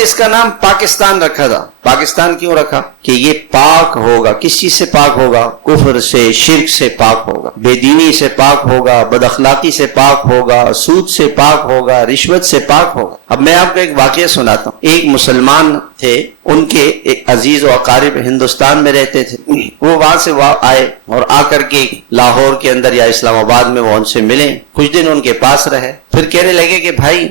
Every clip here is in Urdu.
نے اس کا نام پاکستان رکھا تھا. پاکستان کیوں رکھا؟ کہ یہ پاک ہوگا. کس چیز سے پاک ہوگا؟ کفر سے، شرک سے پاک ہوگا، بے دینی سے پاک ہوگا، بد اخلاقی سے پاک ہوگا، سود سے پاک ہوگا، رشوت سے پاک ہوگا. اب میں آپ کو ایک واقعہ سناتا ہوں. ایک مسلمان تھے، ان کے ایک عزیز و اقارب ہندوستان میں رہتے تھے. وہ وہاں سے آئے اور آ کر کے لاہور کے اندر یا اسلام آباد میں وہ ان سے ملے. کچھ دن ان کے پاس رہے، پھر کہنے لگے کہ بھائی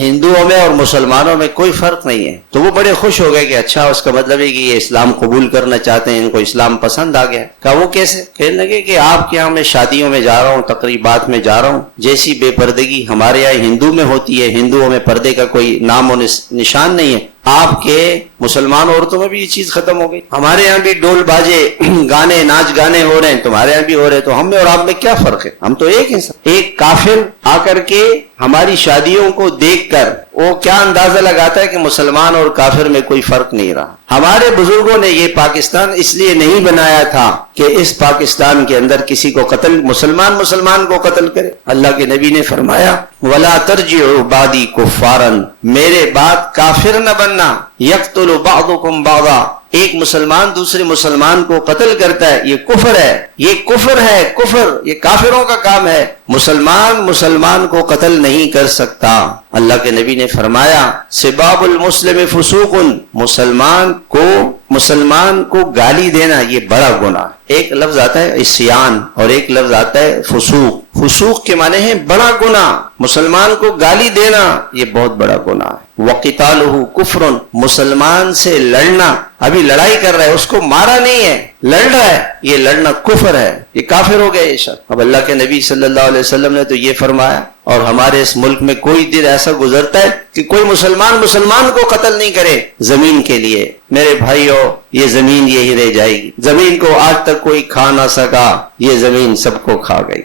ہندوؤں میں اور مسلمانوں میں کوئی فرق نہیں ہے. تو وہ بڑے خوش ہو گئے کہ اچھا، اس کا مطلب ہے کہ یہ اسلام قبول کرنا چاہتے ہیں، ان کو اسلام پسند آ گیا. کہا وہ کیسے؟ کہنے لگے کہ آپ کے یہاں میں شادیوں میں جا رہا ہوں، تقریبات میں جا رہا ہوں، جیسی بے پردگی ہمارے یہاں ہندو میں ہوتی ہے، ہندوؤں میں پردے کا کوئی نام و نشان نہیں ہے، آپ کے مسلمان عورتوں میں بھی یہ چیز ختم ہو گئی. ہمارے یہاں بھی ڈول باجے، گانے، ناچ گانے ہو رہے ہیں، تمہارے یہاں بھی ہو رہے ہیں، تو ہم میں اور آپ میں کیا فرق ہے؟ ہم تو ایک ہیں. ایک کافر آ کر کے ہماری شادیوں کو دیکھ کر وہ کیا اندازہ لگاتا ہے کہ مسلمان اور کافر میں کوئی فرق نہیں رہا. ہمارے بزرگوں نے یہ پاکستان اس لیے نہیں بنایا تھا کہ اس پاکستان کے اندر کسی کو قتل، مسلمان کو قتل کرے. اللہ کے نبی نے فرمایا وَلَا تَرْجِعُوا بَعْدِي كُفَّارًا، میرے بعد کافر نہ بننا. يَقْتُلُ بَعْضُكُمْ بَعْضًا، ایک مسلمان دوسرے مسلمان کو قتل کرتا ہے، یہ کفر ہے، یہ کفر ہے، کفر یہ کافروں کا کام ہے. مسلمان کو قتل نہیں کر سکتا. اللہ کے نبی نے فرمایا سباب المسلم فسوق، مسلمان کو گالی دینا یہ بڑا گناہ. ایک لفظ آتا ہے عصیان اور ایک لفظ آتا ہے فسوق. فسوق کے معنی ہے بڑا گناہ، مسلمان کو گالی دینا یہ بہت بڑا گناہ ہے. وقتالہ کفر، مسلمان سے لڑنا، ابھی لڑائی کر رہا ہے، اس کو مارا نہیں ہے، لڑ رہا ہے، یہ لڑنا کفر ہے، یہ کافر ہو گیا یہ شخص. اب اللہ کے نبی صلی اللہ علیہ وسلم نے تو یہ فرمایا، اور ہمارے اس ملک میں کوئی دن ایسا گزرتا ہے کہ کوئی مسلمان کو قتل نہیں کرے زمین کے لیے. میرے بھائیو، یہ زمین یہی رہ جائے گی. زمین کو آج تک کوئی کھا نہ سکا، یہ زمین سب کو کھا گئی.